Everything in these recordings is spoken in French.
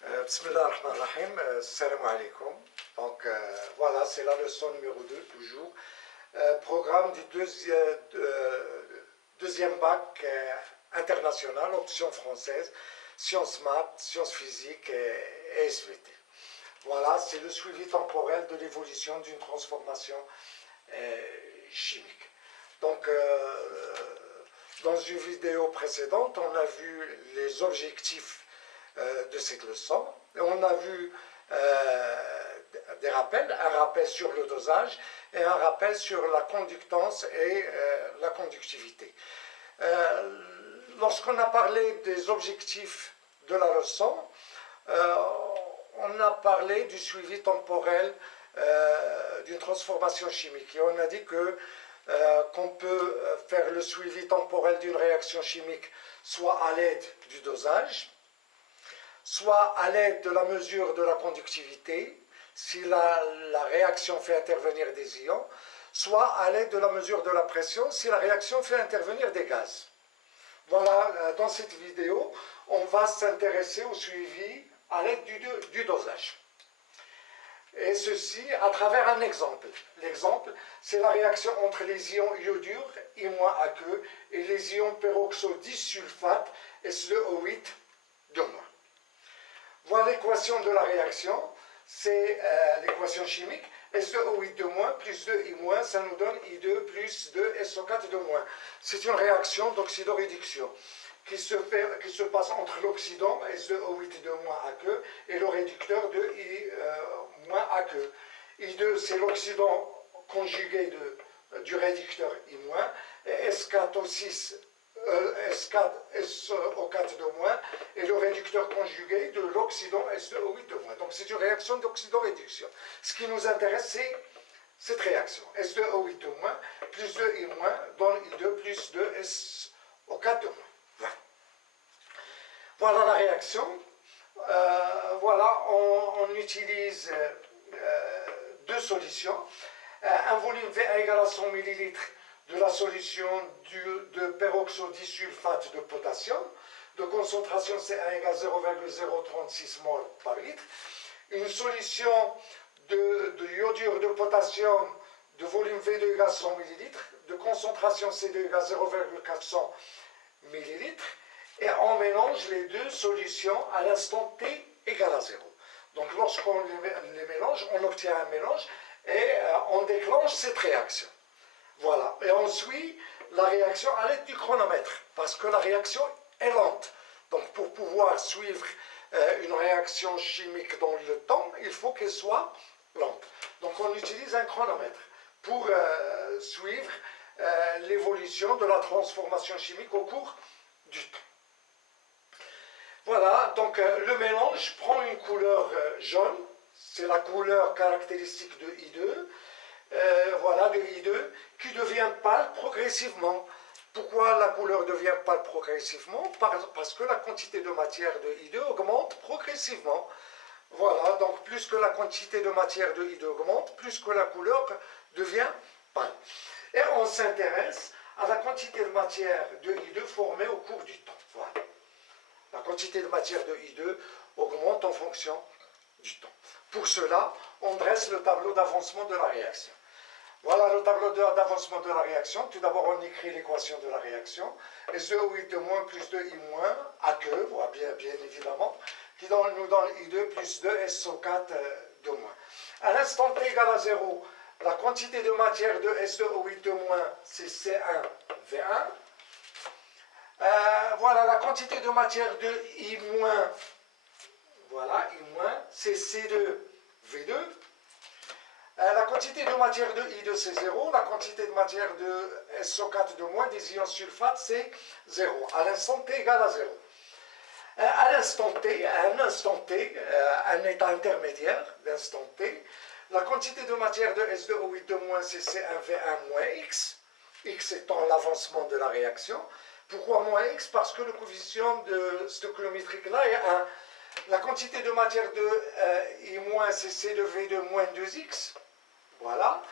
Bismillah ar-Rahman ar-Rahim, salam alaikum. Donc voilà, c'est la leçon numéro 2 toujours. Programme du deuxième bac international, option française, sciences maths, sciences physiques et SVT. Voilà, c'est le suivi temporel de l'évolution d'une transformation chimique. Donc, dans une vidéo précédente, on a vu les objectifs de cette leçon. On a vu des rappels, un rappel sur le dosage et un rappel sur la conductance et la conductivité. Lorsqu'on a parlé des objectifs de la leçon, on a parlé du suivi temporel d'une transformation chimique et on a dit qu'on peut faire le suivi temporel d'une réaction chimique soit à l'aide du dosage, soit à l'aide de la mesure de la conductivité, si la réaction fait intervenir des ions, soit à l'aide de la mesure de la pression, si la réaction fait intervenir des gaz. Voilà, dans cette vidéo, on va s'intéresser au suivi à l'aide du dosage. Et ceci à travers un exemple. L'exemple, c'est la réaction entre les ions iodure, I-Aq, et les ions peroxodisulfate, SeO8, 2-. Voilà l'équation de la réaction, c'est l'équation chimique. SeO8 2- plus 2I-, ça nous donne I2 plus 2SO4 2-. C'est une réaction d'oxydoréduction qui se passe entre l'oxydant SeO8 2- et le réducteur de I-Aq. I2, c'est l'oxydant conjugué du réducteur I-, et S4O6 S4, SO4 2- et le réducteur conjugué de l'oxydant SeO8 2-. Donc c'est une réaction d'oxydoréduction. Ce qui nous intéresse, c'est cette réaction. SeO8 2- plus 2I- donne I2 plus 2SO4 2-. Voilà la réaction. Voilà, on utilise deux solutions. Un volume V1 égale à 100 ml de la solution de peroxodisulfate de potassium, de concentration C1 égale 0,036 mol par litre. Une solution de iodure de potassium de volume V2 égale 100 ml, de concentration C2 égale 0,400 ml, et on mélange les deux solutions à l'instant T égale à 0. Donc lorsqu'on les mélange, on obtient un mélange et on déclenche cette réaction. Voilà, et on suit la réaction à l'aide du chronomètre, parce que la réaction est lente. Donc pour pouvoir suivre une réaction chimique dans le temps, il faut qu'elle soit lente. Donc on utilise un chronomètre pour suivre l'évolution de la transformation chimique au cours du temps. Voilà, donc le mélange prend une couleur jaune, c'est la couleur caractéristique de I2, voilà, de I2, qui devient pâle progressivement. Pourquoi la couleur devient pâle progressivement? Parce que la quantité de matière de I2 augmente progressivement. Voilà, donc plus que la quantité de matière de I2 augmente, plus que la couleur devient pâle. Et on s'intéresse à la quantité de matière de I2 formée au cours du temps. Voilà. La quantité de matière de I2 augmente en fonction du temps. Pour cela, on dresse le tableau d'avancement de la réaction. Voilà le tableau d'avancement de la réaction. Tout d'abord, on écrit l'équation de la réaction. SeO8 2- plus 2I- Aq, voilà, bien évidemment, qui nous donne I2 plus 2SO4 2-. À l'instant T égale à 0, la quantité de matière de SeO8 2-, c'est C1V1. Voilà, la quantité de matière de I-, voilà, I-, c'est C2V2. La quantité de matière de I2, c'est 0. La quantité de matière de SO4 2- des ions sulfate, c'est 0. À l'instant T égale à 0. À l'instant T, un état intermédiaire d'instant T, la quantité de matière de S2O8 2-, c'est C1V1- X, X étant l'avancement de la réaction. Pourquoi moins X? Parce que le coefficient de stoichiométrique là est 1. La quantité de matière de I-, c'est C2V2- 2X. Voilà.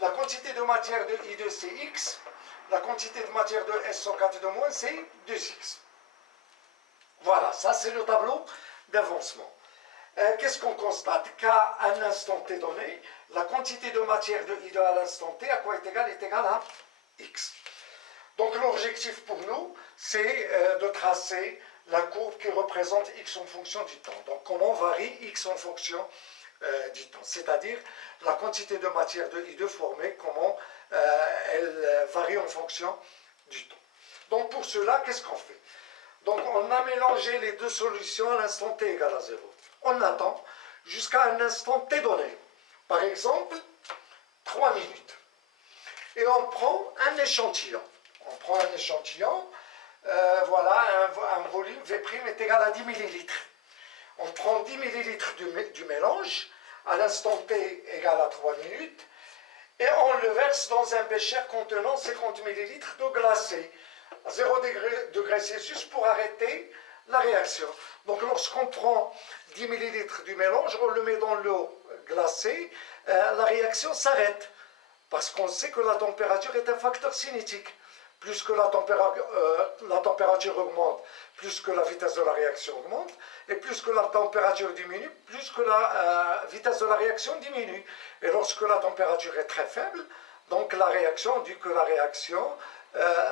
La quantité de matière de I2, c'est X. La quantité de matière de SO4 2-, c'est 2X. Voilà, ça c'est le tableau d'avancement. qu'est-ce qu'on constate? Qu'à un instant t donné, la quantité de matière de I2 à l'instant t, à quoi est égale? Est égale à X. Donc l'objectif pour nous, c'est de tracer la courbe qui représente X en fonction du temps. Donc comment varie X en fonction du temps, c'est-à-dire la quantité de matière de I2 formée, comment elle varie en fonction du temps. Donc pour cela, qu'est-ce qu'on fait? Donc on a mélangé les deux solutions à l'instant t égale à 0. On attend jusqu'à un instant t donné. Par exemple, 3 minutes. Et on prend un échantillon. On prend un échantillon, voilà, un volume V' est égal à 10 millilitres. On prend 10 millilitres du mélange, à l'instant t égale à 3 minutes, et on le verse dans un bécher contenant 50 millilitres d'eau glacée, à 0 degré Celsius pour arrêter la réaction. Donc lorsqu'on prend 10 millilitres du mélange, on le met dans l'eau glacée, la réaction s'arrête, parce qu'on sait que la température est un facteur cinétique. Plus que la température augmente, plus que la vitesse de la réaction augmente, et plus que la température diminue, plus que la vitesse de la réaction diminue. Et lorsque la température est très faible, donc la réaction, on dit que la réaction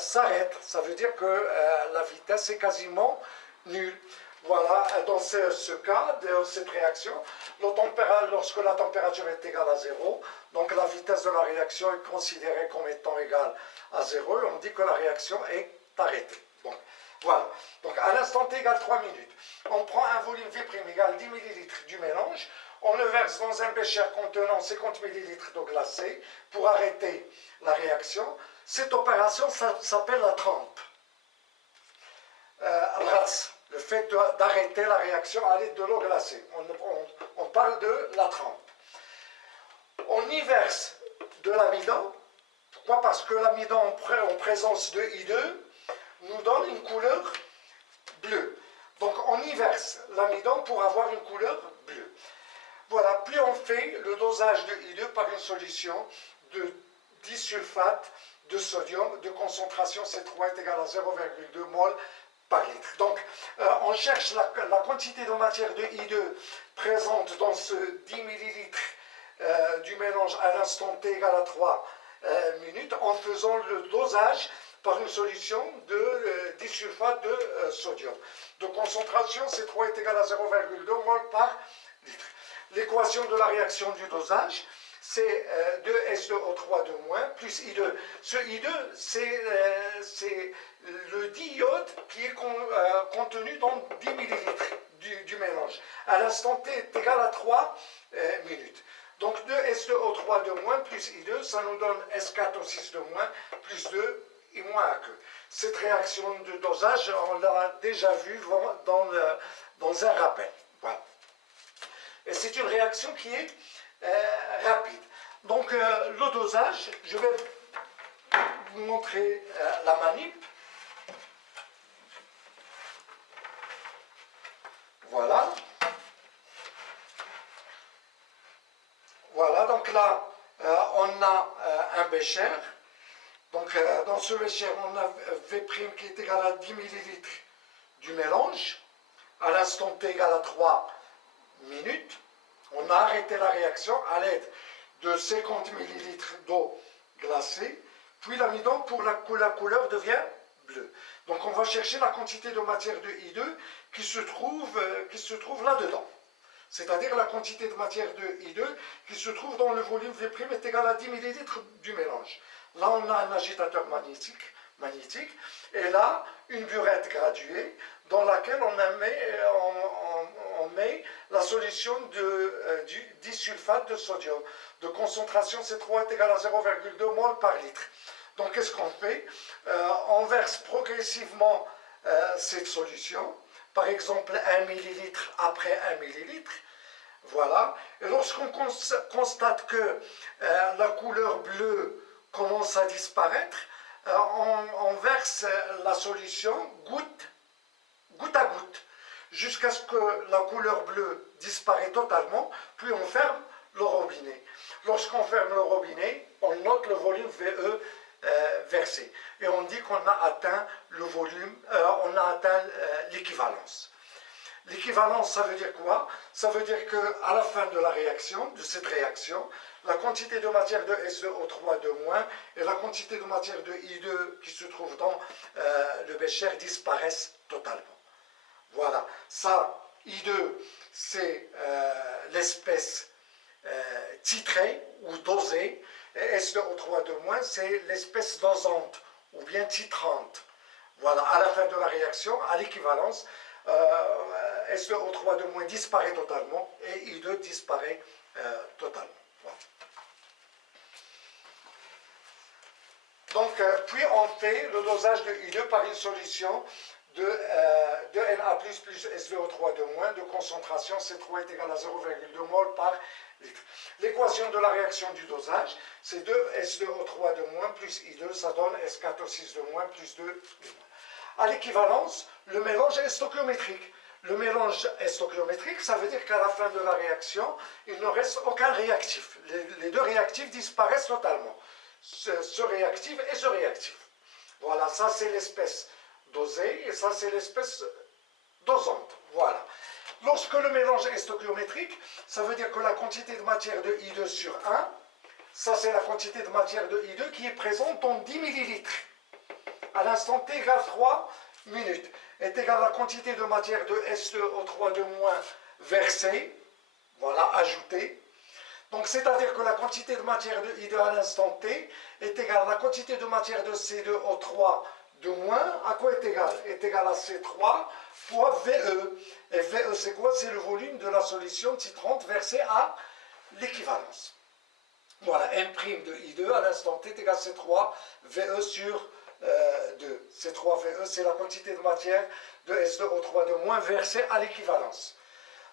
s'arrête. Ça veut dire que la vitesse est quasiment nulle. Voilà, dans ce cas, de cette réaction, lorsque la température est égale à 0, donc la vitesse de la réaction est considérée comme étant égale à 0, et on dit que la réaction est arrêtée. Donc, voilà. Donc, à l'instant t égale 3 minutes, on prend un volume V' égale 10 ml du mélange, on le verse dans un bécher contenant 50 ml d'eau glacée pour arrêter la réaction. Cette opération s'appelle la trempe. RAS, le fait d'arrêter la réaction à l'aide de l'eau glacée. On parle de la trempe. On y verse de l'amidon. Pourquoi? Parce que l'amidon en présence de I2 nous donne une couleur bleue. Donc on y verse l'amidon pour avoir une couleur bleue. Voilà, puis on fait le dosage de I2 par une solution de disulfate de sodium de concentration C3 est égale à 0,2 mol par litre. Donc on cherche la quantité de matière de I2 présente dans ce 10 millilitres du mélange à l'instant t égale à 3 minutes en faisant le dosage par une solution de disulfate de sodium. De concentration, C3 est égal à 0,2 mol par litre. L'équation de la réaction du dosage, c'est 2S2O3 plus I2. Ce I2, c'est le diiode qui est contenu dans 10 millilitres du mélange. À l'instant t est égal à 3 minutes. Donc 2S2O3 plus I2, ça nous donne S4O6 plus 2 I moins AQ. Cette réaction de dosage, on l'a déjà vue dans un rappel. Voilà. Et c'est une réaction qui est rapide. Donc le dosage, je vais vous montrer la manip. Voilà. Voilà, donc là, on a un bécher. Donc dans ce bécher, on a V' qui est égal à 10 millilitres du mélange. À l'instant t égale à 3 minutes. On a arrêté la réaction à l'aide de 50 millilitres d'eau glacée. Puis l'amidon, pour la couleur devient bleue. Donc on va chercher la quantité de matière de I2 qui se trouve là-dedans. C'est-à-dire la quantité de matière de I2 qui se trouve dans le volume V' est égal à 10 millilitres du mélange. Là, on a un agitateur magnétique et là, une burette graduée dans laquelle on met la solution du disulfate de sodium. De concentration C3 est égal à 0,2 mol par litre. Donc, qu'est-ce qu'on fait? On verse progressivement cette solution. Par exemple, 1 millilitre après 1 millilitre. Voilà. Et lorsqu'on constate que la couleur bleue commence à disparaître, on verse la solution goutte à goutte, jusqu'à ce que la couleur bleue disparaît totalement, puis on ferme le robinet. Lorsqu'on ferme le robinet, on note le volume VE versé. Et on dit qu'on a atteint le volume, on a atteint l'équivalence. L'équivalence, ça veut dire quoi? Ça veut dire qu'à la fin de la réaction, de cette réaction, la quantité de matière de SiO3 de moins et la quantité de matière de I2 qui se trouve dans le bécher disparaissent totalement. Voilà, ça, I2, c'est l'espèce titrée ou dosée, et SiO3 de moins, c'est l'espèce dosante ou bien titrante. Voilà, à la fin de la réaction, à l'équivalence, SiO3 de moins disparaît totalement et I2 disparaît totalement. Voilà. Donc, puis on fait le dosage de I2 par une solution de Na plus SiO3 de moins de concentration C3 est égal à 0,2 mol par litre. L'équation de la réaction du dosage, c'est 2 SiO3 de moins plus I2, ça donne S4O6 de moins plus 2 À l'équivalence, le mélange est stoichiométrique. Le mélange est stoichiométrique, ça veut dire qu'à la fin de la réaction, il ne reste aucun réactif. Les deux réactifs disparaissent totalement. Ce réactif et ce réactif. Voilà, ça c'est l'espèce dosée et ça c'est l'espèce dosante. Voilà. Lorsque le mélange est stoichiométrique, ça veut dire que la quantité de matière de I2 sur 1, ça c'est la quantité de matière de I2 qui est présente dans 10 ml. À l'instant t égale 3 minutes, est égale à la quantité de matière de SiO3 de moins versée, voilà, ajoutée. Donc, c'est-à-dire que la quantité de matière de I2 à l'instant t est égale à la quantité de matière de C2O3 de moins. À quoi est égal? Est égal à C3 fois VE. Et VE, c'est quoi? C'est le volume de la solution titrante versée à l'équivalence. Voilà, M' de I2 à l'instant t est égal à C3 VE sur 2. C3 VE, c'est la quantité de matière de SiO3 de moins versée à l'équivalence.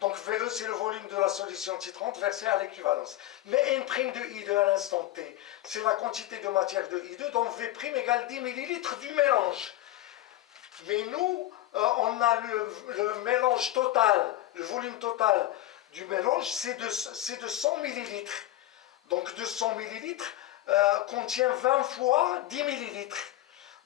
Donc VE, c'est le volume de la solution titrante versée à l'équivalence. Mais N' de I2 à l'instant t, c'est la quantité de matière de I2, donc V' égale 10 ml du mélange. Mais nous, on a le mélange total, le volume total du mélange, c'est de 100 ml. Donc 200 ml contient 20 fois 10 ml.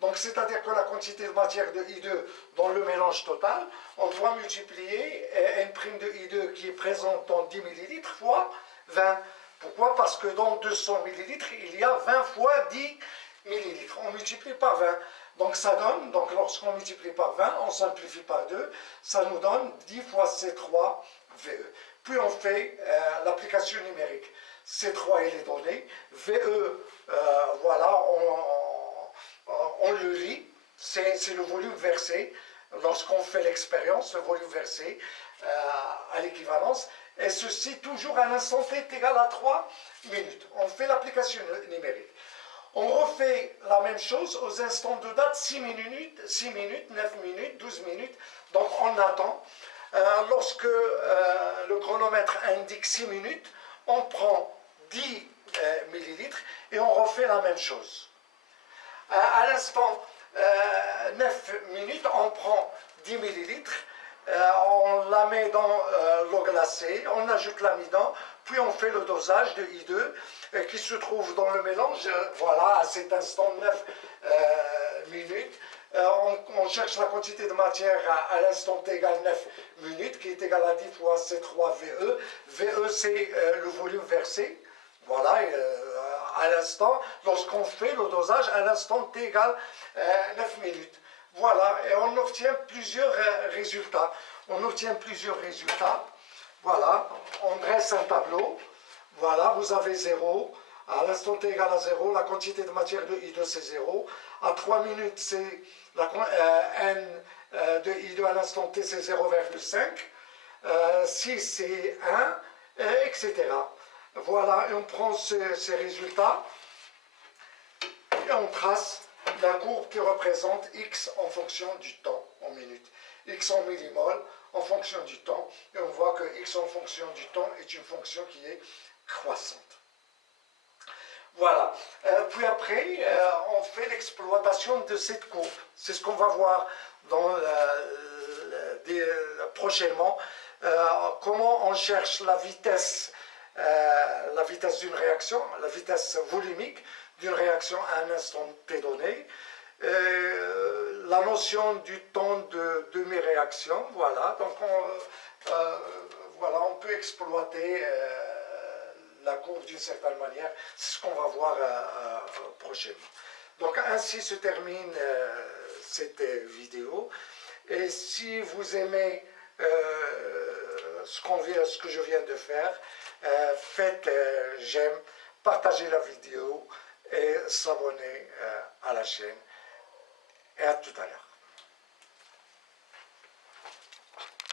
Donc, c'est-à-dire que la quantité de matière de I2 dans le mélange total, on doit multiplier N' de I2 qui est présente dans 10 ml fois 20. Pourquoi? Parce que dans 200 ml, il y a 20 fois 10 ml. On multiplie par 20. Donc, ça donne, donc lorsqu'on multiplie par 20, on simplifie par 2, ça nous donne 10 fois C3 VE. Puis on fait l'application numérique. C3 il est donné, VE, voilà, on le lit, c'est le volume versé, lorsqu'on fait l'expérience, le volume versé à l'équivalence, et ceci toujours à l'instant t est égal à 3 minutes. On fait l'application numérique. On refait la même chose aux instants de date, 6 minutes, 9 minutes, 12 minutes, donc on attend. Lorsque le chronomètre indique 6 minutes, on prend 10 millilitres et on refait la même chose. À l'instant 9 minutes, on prend 10 millilitres, on la met dans l'eau glacée, on ajoute l'amidon, puis on fait le dosage de I2 qui se trouve dans le mélange. Voilà, à cet instant 9 minutes. On cherche la quantité de matière à l'instant t égale 9 minutes, qui est égal à 10 fois C3 VE. VE, c'est le volume versé. Voilà, à l'instant, lorsqu'on fait le dosage, à l'instant t égale 9 minutes. Voilà, et on obtient plusieurs résultats. On obtient plusieurs résultats. Voilà, on dresse un tableau. Voilà, vous avez 0. À l'instant t égale à 0, la quantité de matière de I2 c'est 0. À 3 minutes, c'est N de I2 à l'instant t c'est 0,5. 6 c'est 1, etc. Voilà, et on prend ces résultats et on trace la courbe qui représente X en fonction du temps en minutes. X en millimoles en fonction du temps. Et on voit que X en fonction du temps est une fonction qui est croissante. Voilà. Puis après, on fait l'exploitation de cette courbe. C'est ce qu'on va voir prochainement. Comment on cherche la vitesse d'une réaction, la vitesse volumique d'une réaction à un instant t donné. La notion du temps de demi-réaction. réaction. Voilà, donc voilà, on peut exploiter la courbe d'une certaine manière. C'est ce qu'on va voir prochainement. Donc ainsi se termine cette vidéo. Et si vous aimez ce que je viens de faire, faites j'aime, partagez la vidéo et s'abonnez à la chaîne. Et à tout à l'heure.